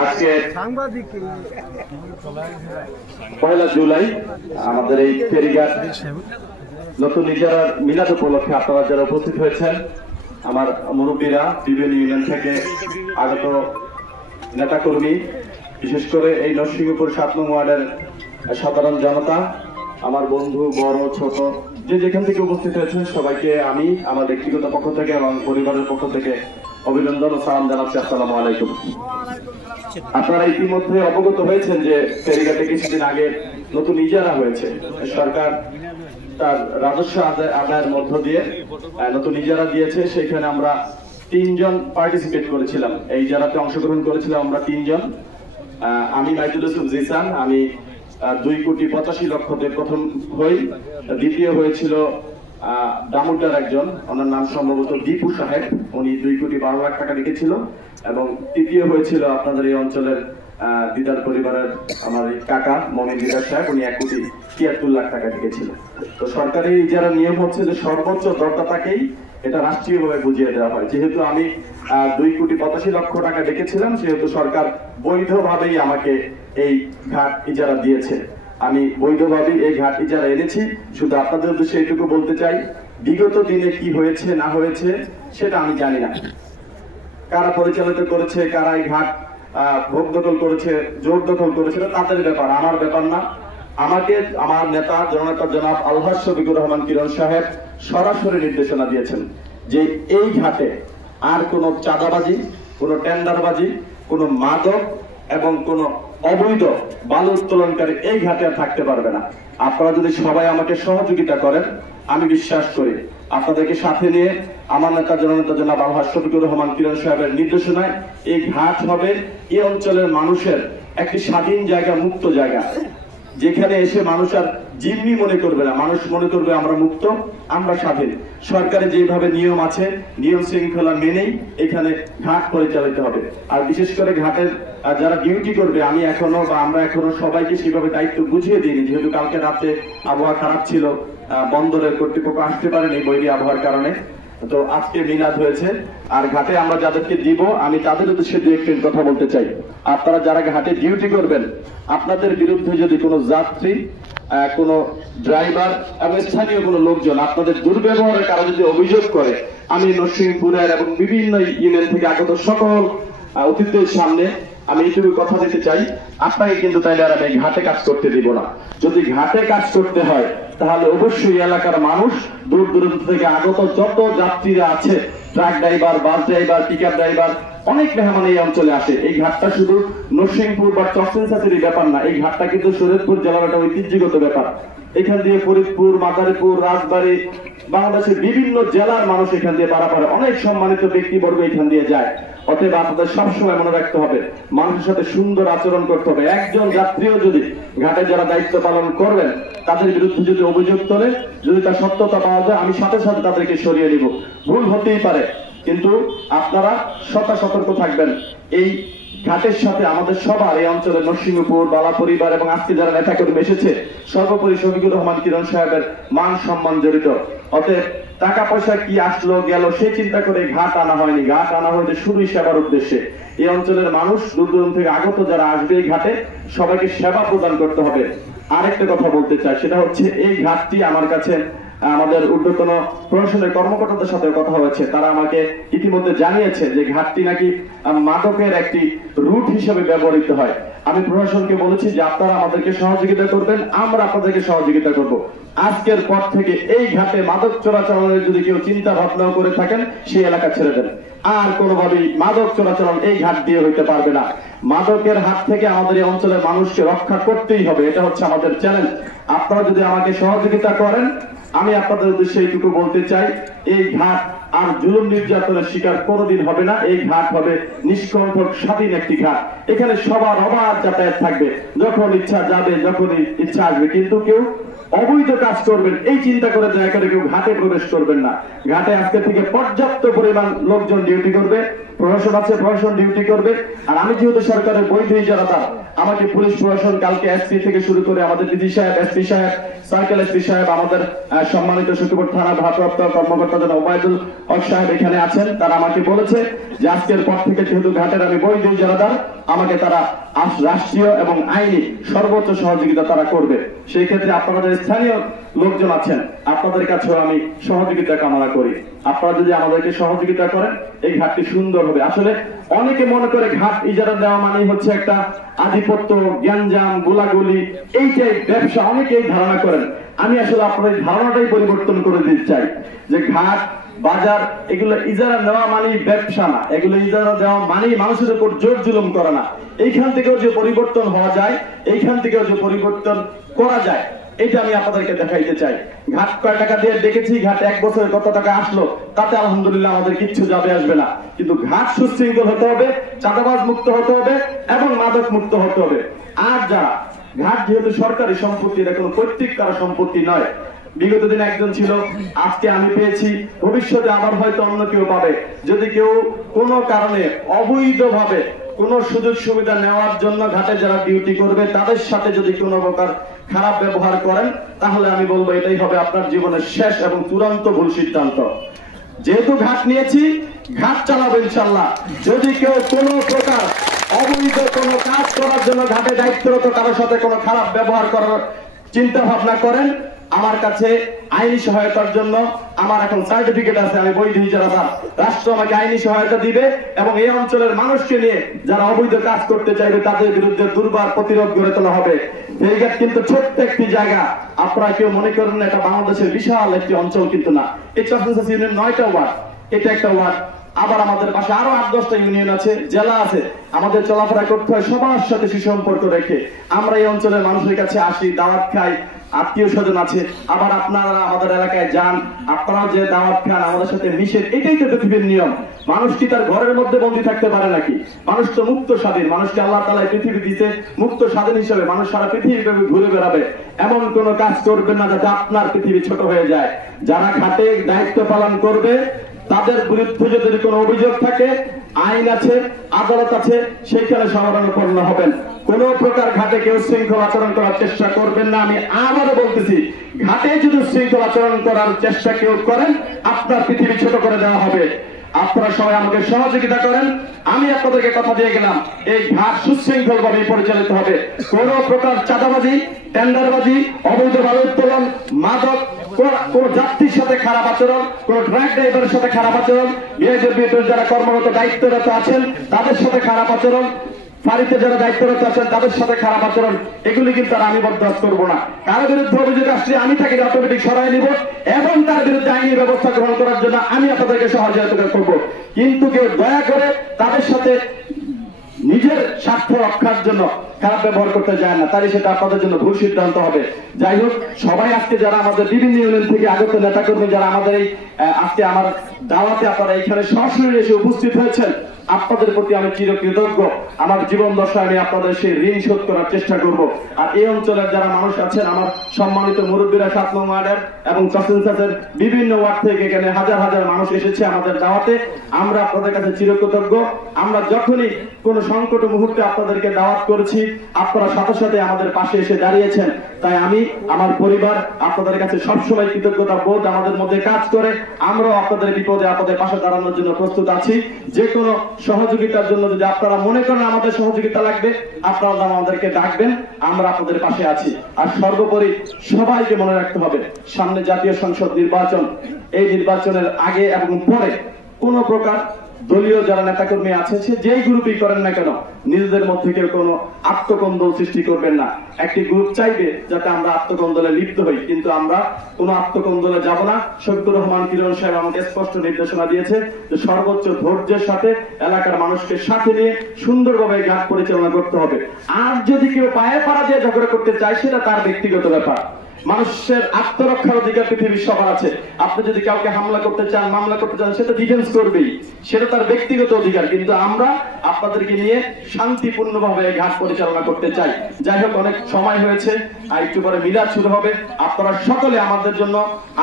আজকে 1 জুলাই আমাদের এই ফেরিঘাট নতুন ইজারা মিলাদ উপলক্ষে আপনারা যারা উপস্থিত হয়েছেন, আমার মুরব্বীরা, বিভিন্ন ইউনিয়ন থেকে আগত নেতাকর্মী, বিশেষ করে এই নরসিংহপুর 7 নং ওয়ার্ডের সাধারণ জনতা, আমার বন্ধু, বড় ছোট যে যেখান থেকে উপস্থিত হয়েছেন, সবাইকে আমি আমার ব্যক্তিগত পক্ষ থেকে এবং পরিবারের পক্ষ থেকে অভিনন্দন ও সালাম জানাচ্ছি। আসসালামু আলাইকুম। আপনারা ইতিমধ্যে অবগত হয়েছেন যে ফেরিঘাটে কিছুদিন আগে নতুন ইজারা হয়েছে। সরকার তার রাজস্ব আদায়ের মধ্য দিয়ে নতুন ইজারা দিয়েছে। সেখানে আমরা 3 জন পার্টিসিপেট করেছিলাম, এই ইজারাতে অংশগ্রহণ করেছিলাম আমরা 3 জন। আমি মাইদুল ইউসুফ জিসান, আমি 2,85,00,000-তে প্রথম হই। দ্বিতীয় হয়েছিল দামুটার একজন, ওনার নাম সম্ভবত দীপু সাহেব, উনি 2,12,00,000 টাকা রেখেছিল। এবং তৃতীয় হয়েছিল আপনাদের এই অঞ্চলের দিদার পরিবারের আমার কাকা মমিন দিদার সাহেব, উনি 1,73,00,000 টাকা রেখেছিল। তো সরকারি ইজারার নিয়ম হচ্ছে যে সর্বোচ্চ দরদাতাকেই এটা রাষ্ট্রীয়ভাবে বুঝিয়ে দেওয়া হয়। যেহেতু আমি 2,85,00,000 টাকা রেখেছিলাম, সেহেতু সরকার বৈধভাবেই আমাকে এই ঘাট ইজারা দিয়েছে। আমি বৈধভাবেই এই ঘাট ইজারা এনেছি। শুধু আপনাদের উদ্দেশ্যে এইটুকু বলতে চাই, বিগত দিনে কি হয়েছে না হয়েছে সেটা আমি জানি না। কারা পরিচালিত করেছে, কারা এই ঘাট ভোগ দখল করেছে, জোর দখল করেছে, তাদের ব্যাপার, আমার ব্যাপার না। আমাকে আমার নেতা জননেতা জনাব আলহাজ শফিকুর রহমান কিরণ সাহেব সরাসরি নির্দেশনা দিয়েছেন যে এই ঘাটে আর কোনো চাঁদাবাজি, কোনো টেন্ডারবাজি, কোনো মাদক এবং কোনো অবৈধ বালু উত্তোলনকারী এই ঘাটে আর থাকতে পারবে না। আপনারা যদি সবাই আমাকে সহযোগিতা করেন, আমি বিশ্বাস করি আপনাদেরকে সাথে নিয়ে আমার নেতা জননেতা জনাব আলহাজ শফিকুর রহমান কিরণ সাহেবের নির্দেশনায় এই ঘাট হবে এই অঞ্চলের মানুষের একটি স্বাধীন জায়গা, মুক্ত জায়গা, যেখানে এসে মানুষ আর জিম্মি মনে করবে না, মানুষ মনে করবে আমরা মুক্ত, আমরা স্বাধীন। সরকারে যেভাবে নিয়ম আছে, নিয়ম শৃঙ্খলা মেনেই এখানে ঘাট পরিচালিত হবে। আর বিশেষ করে ঘাটের যারা ডিউটি করবে, আমি এখনো বা আমরা এখনো সবাইকে সেভাবে দায়িত্ব বুঝিয়ে দিইনি, যেহেতু কালকে রাতে আবহাওয়া খারাপ ছিল, বন্দরের কর্তৃপক্ষ আসতে পারেনি বৈরী আবহাওয়ার কারণে। তো আজকে মিলাদ হয়েছে, আর ঘাটে আমরা যাদেরকে দিব আমি তাদের উদ্দেশ্যে 2-1 কথা বলতে চাই। আপনারা যারা ঘাটে ডিউটি করবেন, আপনাদের বিরুদ্ধে যদি কোনো যাত্রী, কোনো ড্রাইভার এবং স্থানীয় কোনো লোকজন আপনাদের দুর্ব্যবহারের কারণে যদি অভিযোগ করে, আমি নরসিংহপুরের এবং বিভিন্ন ইউনিয়ন থেকে আগত সকল অতিথিদের সামনে আমি এইটুকু কথা দিতে চাই, আপনাকে কিন্তু তাইলে আর আমি ঘাটে কাজ করতে দিব না। যদি ঘাটে কাজ করতে হয় তাহলে অবশ্যই এলাকার মানুষ, দূর দূরান্ত থেকে আগত যত যাত্রীরা আছে, truck driver, bus driver, pickup driver, অনেক মেহমান এই অঞ্চলে আসে। এই ঘাটটা শুধু নরসিংহপুর বা চরচিনচাচির ব্যাপার না, এই ঘাটটা কিন্তু শরীয়তপুর জেলার একটা ঐতিহ্যগত ব্যাপার। এখান দিয়ে ফরিদপুর, মাদারীপুর, রাজবাড়ী, বাংলাদেশের বিভিন্ন জেলার মানুষ এখান দিয়ে পারাপারে, অনেক সম্মানিত ব্যক্তিবর্গ এখান দিয়ে যায়। অতএব আপনাদের সবসময় মনে রাখতে হবে, মানুষের সাথে সুন্দর আচরণ করতে হবে। একজন যাত্রীও যদি ঘাটে যারা দায়িত্ব পালন করবেন তাদের বিরুদ্ধে যদি অভিযোগ তোলে, যদি তার সত্যতা পাওয়া যায়, আমি সাথে সাথে তাদেরকে সরিয়ে নিব। ভুল হতেই পারে, কিন্তু আপনারা সতর্ক থাকবেন। এই ঘাটের সাথে আমাদের সবার, এই অঞ্চলের নরসিংহপুর, বালা পরিবার এবং আজকে যারা নেতাকর্মী এসেছে, সর্বোপরি শফিকুর রহমান কিরণ সাহেবের মান সম্মান জড়িত। অতএব টাকা পয়সা কি আসলো গেল সে চিন্তা করে ঘাট আনা হয়নি, ঘাট আনা হয়েছে শুধুই সেবার উদ্দেশ্যে। এই অঞ্চলের মানুষ, দূর দূরান্ত থেকে আগত যারা আসবে এই ঘাটে, সবাইকে সেবা প্রদান করতে হবে। আরেকটা কথা বলতে চাই, সেটা হচ্ছে এই ঘাটটি আমার কাছে আমাদের ঊর্ধ্বতন প্রশাসনের কর্মকর্তাদের সাথে কথা হয়েছে, তারা আমাকে ইতিমধ্যে জানিয়েছে যে ঘাটটি নাকি মাদকের একটি রুট হিসেবে ব্যবহৃত হয়। আমি প্রশাসনকে বলেছি যে আপনারা আমাদেরকে সহযোগিতা করবেন, আমরা আপনাদেরকে সহযোগিতা করব। আজকের পর থেকে এই ঘাটে মাদক চোরাচালানের যদি কেউ চিন্তা ভাবনাও করে থাকেন, সেই এলাকা ছেড়ে দেন। আর কোনোভাবেই মাদক চোরাচালান এই ঘাট দিয়ে হইতে পারবে না। মাদকের হাত থেকে আমাদের এই অঞ্চলের মানুষকে রক্ষা করতেই হবে, এটা হচ্ছে আমাদের চ্যালেঞ্জ। আপনারা যদি আমাকে সহযোগিতা করেন, আমি আপনাদের উদ্দেশ্যে এইটুকু বলতে চাই, এই ঘাট আর জুলুম নির্যাতনের শিকার কোনোদিন হবে না। এই ঘাট হবে নিষ্কণ্টক স্বাধীন একটি ঘাট। এখানে সবার অবাধ যাতায়াত থাকবে, যখন ইচ্ছা যাবে, যখন ইচ্ছা আসবে, কিন্তু কেউ অবৈধ কাজ করবেন এই চিন্তা করে দয়া করে কেউ ঘাটে প্রবেশ করবেন না। ঘাটে আজকে থেকে পর্যাপ্ত পরিমাণ লোকজন ডিউটি করবে, প্রশাসন আছে, প্রশাসন ডিউটি করবে। আর আমি যেহেতু সরকারের বৈধ ইজারাদার, আমাকে পুলিশ প্রশাসন কালকে এসপি থেকে শুরু করে আমাদের ডিজি সাহেব, এসপি সাহেব, সার্কেল এসপি সাহেব, আমাদের সম্মানিত সখীপুর থানা ভারপ্রাপ্ত কর্মকর্তা ওবায়দুল হক সাহেব এখানে আছেন। তারা আমাকে বলেছে যে আজকের পর থেকে যেহেতু ঘাটের আমি বৈধ ইজারাদার, আমাকে তারা রাষ্ট্রীয় এবং আইনি সর্বোচ্চ সহযোগিতা তারা করবে। সেই ক্ষেত্রে আপনাদের স্থানীয় লোকজন আছেন, আপনাদের কাছেও আমি সহযোগিতা কামনা করি। আপনারা যদি আমাদেরকে সহযোগিতা করেন এই ঘাটটি সুন্দর হবে। আসলে অনেকে মনে করে ঘাট ইজারা দেওয়া মানে হচ্ছে একটা আধিপত্য, গ্যাঞ্জাম, গোলাগুলি, এইটাই ব্যবসা, অনেকেই ধারণা করেন। আমি আসলে আপনাদের ধারণাটাই পরিবর্তন করে দিতে চাই যে ঘাট বাজার এগুলো ইজারা নেওয়া মানেই ব্যবসা না, এগুলো ইজারা দেওয়া মানেই মানুষের উপর জোর জুলুম করা না। এইখান থেকেও যে পরিবর্তন হওয়া যায়, এইখান থেকেও যে পরিবর্তন করা যায়, এটা আমি আপনাদেরকে দেখাইতে চাই। ঘাট কয় টাকা দিয়ে দেখেছি, ঘাট 1 বছরে কত টাকা আসলো, তাতে আলহামদুলিল্লাহ আমাদের কিচ্ছু যাবে আসবে না। কিন্তু ঘাট সুশৃঙ্খল হতে হবে, চাঁদাবাজ মুক্ত হতে হবে এবং মাদক মুক্ত হতে হবে। আর যারা ঘাট যেহেতু সরকারি সম্পত্তি, এটা কোনো পৈতৃক কারো সম্পত্তি নয়। বিগত দিনে একজন ছিল, আজকে আমি পেয়েছি, ভবিষ্যতে আবার হয়তো অন্য কেউ পাবে। যদি কেউ কোনো কারণে অবৈধভাবে কোন সুযোগ সুবিধা নেওয়ার জন্য ঘাটে যারা ডিউটি করবে তাদের সাথে যদি কোনো প্রকার খারাপ ব্যবহার করেন, তাহলে আমি বলবো এটাই হবে আপনার জীবনের শেষ এবং চূড়ান্ত ভুল সিদ্ধান্ত। যেহেতু ঘাট নিয়েছি, ঘাট চালাবো ইনশাল্লাহ। যদি কেউ কোনো প্রকার অবৈধ কোনো কাজ করার জন্য ঘাটে দায়িত্বরত কারোর সাথে কোনো খারাপ ব্যবহার করার চিন্তা ভাবনা করেন, আমার কাছে আইনি সহায়তার জন্য আমার এখন সার্টিফিকেট আছে, আমি বৈধ ইজারাদার। রাষ্ট্র আমাকে আইনি সহায়তা দিবে এবং এই অঞ্চলের মানুষকে নিয়ে যারা অবৈধ কাজ করতে চাইবে তাদের বিরুদ্ধে দুর্বার প্রতিরোধ গড়ে তোলা হবে। ফেরিঘাট কিন্তু ছোট্ট একটি জায়গা, আপনারা কেউ মনে করেন না এটা বাংলাদেশের বিশাল একটি অঞ্চল, কিন্তু না। এই চট্টগ্রাম ইউনিয়ন 9টা ওয়ার্ড, এটা একটা ওয়ার্ড। আবার আমাদের পাশে আরো 8-10টা ইউনিয়ন আছে, জেলা আছে। আমাদের চলাফেরা করতে হয় সবার সাথে সুসম্পর্ক রেখে। আমরা এই অঞ্চলের মানুষের কাছে আসি, দাওয়াত খাই, আত্মীয় স্বজন আছে। আবার আপনারা আমাদের এলাকায় যান, আপনারা যে দাওয়াত খান, আমাদের সাথে মিশেন, এটাই তো পৃথিবীর নিয়ম। মানুষ কি তার ঘরের মধ্যে বন্দী থাকতে পারে নাকি? মানুষ তো মুক্ত স্বাধীন, মানুষকে আল্লাহ তাআলা পৃথিবী দিতে মুক্ত স্বাধীন হিসেবে মানুষ সারা পৃথিবীব্যাপী ঘুরে বেড়াবে। এমন কোন কাজ করবেন না যাতে আপনার পৃথিবী ছোট হয়ে যায়। যারা ঘাটে দায়িত্ব পালন করবে তাদের বিরুদ্ধে যদি কোনো অভিযোগ থাকে, আইন আছে, আদালত আছে, সেইখানে সমাধানপন্ন হবেন। কোন প্রকার ঘাটে কেউ শৃঙ্খল আচরণ করার চেষ্টা করবেন না। আমি আবারও বলতেছি, ঘাটে যদি শৃঙ্খল আচরণ করার চেষ্টা কেউ করেন, আপনার পৃথিবী ছোট করে দেওয়া হবে। আপনারা সবাই আমাকে সহযোগিতা করেন। আমি আপনাদেরকে কথা দিয়ে গেলাম, এই ঘাট সুশৃঙ্খল ভাবে পরিচালিত হবে। কোন প্রকার চাঁদাবাজি, টেন্ডারবাজি, অবৈধভাবে উত্তোলন, মাদক, কোন যাত্রীর সাথে খারাপ আচরণ, কোন ট্রাক ড্রাইভারের সাথে খারাপ আচরণ, বিএসএফ যারা কর্মরত দায়িত্বরত আছেন তাদের সাথে খারাপ আচরণ, ফাঁড়িতে যারা দায়িত্বরত আছেন তাদের সাথে খারাপ আচরণ, এগুলি কিন্তু আমি বরদাস্ত করবো না। কারো বিরুদ্ধে অভিযোগ আসলে আমি তাকে অটোমেটিক সরাই নিব এবং তার বিরুদ্ধে আইনি ব্যবস্থা গ্রহণ করার জন্য আমি আপনাদেরকে সহযোগিতা করবো। কিন্তু কেউ দয়া করে তাদের সাথে নিজের স্বার্থ রক্ষার জন্য খারাপ ব্যবহার করতে যায় না, তাই সেটা আপনাদের জন্য ভুল সিদ্ধান্ত হবে। যাই হোক, সবাই আজকে যারা আমাদের বিভিন্ন ইউনিয়ন থেকে আগত নেতাকর্মী যারা আমাদের এই আজকে আমার দাওয়াতে আপনারা এখানে সরাসরি এসে উপস্থিত হয়েছেন, আপনাদের প্রতি আমি চিরকৃতজ্ঞ। আমার জীবন দশায় আমি আপনাদের সেই ঋণ শোধ করার চেষ্টা করব। আর এই অঞ্চলের যারা মানুষ আছেন, আমার সম্মানিত মুরব্বীরা 7 নং ওয়ার্ডের এবং চট্টগ্রামের বিভিন্ন ওয়ার্ড থেকে এখানে হাজার হাজার মানুষ এসেছে আমাদের দাওয়াতে, আমরা আপনাদের কাছে চিরকৃতজ্ঞ। আমরা যখনই কোন সংকট মুহূর্তে আপনাদেরকে দাওয়াত করেছি, আপনারা সাথে সাথে আমাদের পাশে এসে দাঁড়িয়েছেন। তাই আমি, আমার পরিবার আপনাদের কাছে সবসময় কৃতজ্ঞতা বোধ আমাদের মধ্যে কাজ করে। আমরাও আপনাদের বিপদে আপনাদের পাশে দাঁড়ানোর জন্য প্রস্তুত আছি। যে কোনো সহযোগিতার জন্য যদি আপনারা মনে করেন আমাদের সহযোগিতা লাগবে, আপনারা আমাদেরকে ডাকবেন, আমরা আপনাদের পাশে আছি। আর সর্বোপরি সবাইকে মনে রাখতে হবে, সামনে জাতীয় সংসদ নির্বাচন, এই নির্বাচনের আগে এবং পরে কোন প্রকার দলীয় যারা নেতাকর্মী আছে, সে যেই গ্রুপই করেন না কেন, নিজেদের মধ্যে কেউ কোনো আত্মকন্দল সৃষ্টি করবেন না। একটি গ্রুপ চাইবে যাতে আমরা আত্মকন্দলে লিপ্ত হই, কিন্তু আমরা কোনো আত্মকন্দলে যাব না। শফিকুর রহমান কিরণ সাহেব আমাকে স্পষ্ট নির্দেশনা দিয়েছে যে সর্বোচ্চ ধৈর্যের সাথে এলাকার মানুষকে সাথে নিয়ে সুন্দরভাবে ঘাট পরিচালনা করতে হবে। আর যদি কেউ পায়ে পাড়া দিয়ে ঝগড়া করতে চায়, সেটা তার ব্যক্তিগত ব্যাপার। মানুষের আত্মরক্ষার অধিকার পৃথিবীর সবার আছে। আপনি যদি কাউকে হামলা করতে চান, মামলা করতে চান, সেটা ডিফেন্স করবেই, সেটা তার ব্যক্তিগত অধিকার। কিন্তু আমরা আপনাদেরকে নিয়ে শান্তিপূর্ণভাবে ঘাট পরিচালনা করতে চাই। যাই হোক, অনেক সময় হয়েছে, আর একটু পরে মিলাদ শুরু হবে। আপনারা সকলে আমাদের জন্য,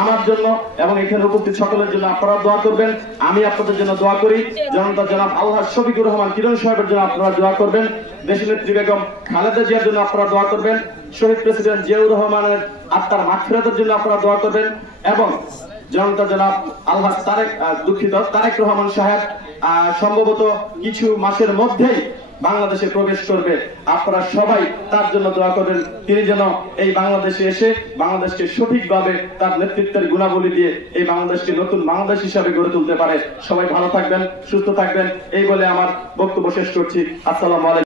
আমার জন্য এবং এখানে উপস্থিত সকলের জন্য আপনারা দোয়া করবেন। আমি আপনাদের জন্য দোয়া করি। জনতা জনাব আলহাজ শফিকুর রহমান কিরণ সাহেবের জন্য আপনারা দোয়া করবেন। দেশনেত্রী বেগম খালেদা জিয়ার জন্য আপনারা দোয়া করবেন। শহীদ প্রেসিডেন্ট জিয়াউর রহমানের আত্মার মাগফিরাতের জন্য আপনারা দোয়া করবেন। এবং জনতা জনাব আলহাজ তারেক রহমান সাহেব সম্ভবত কিছু মাসের মধ্যেই বাংলাদেশে প্রবেশ করবে। আপনারা সবাই তার জন্য দোয়া করবেন। তিনি যেন এই বাংলাদেশে এসে বাংলাদেশকে সঠিকভাবে তার নেতৃত্বের গুণাবলী দিয়ে এই বাংলাদেশকে নতুন বাংলাদেশ হিসাবে গড়ে তুলতে পারে। সবাই ভালো থাকবেন, সুস্থ থাকবেন, এই বলে আমার বক্তব্য শেষ করছি। আসসালামু আলাইকুম।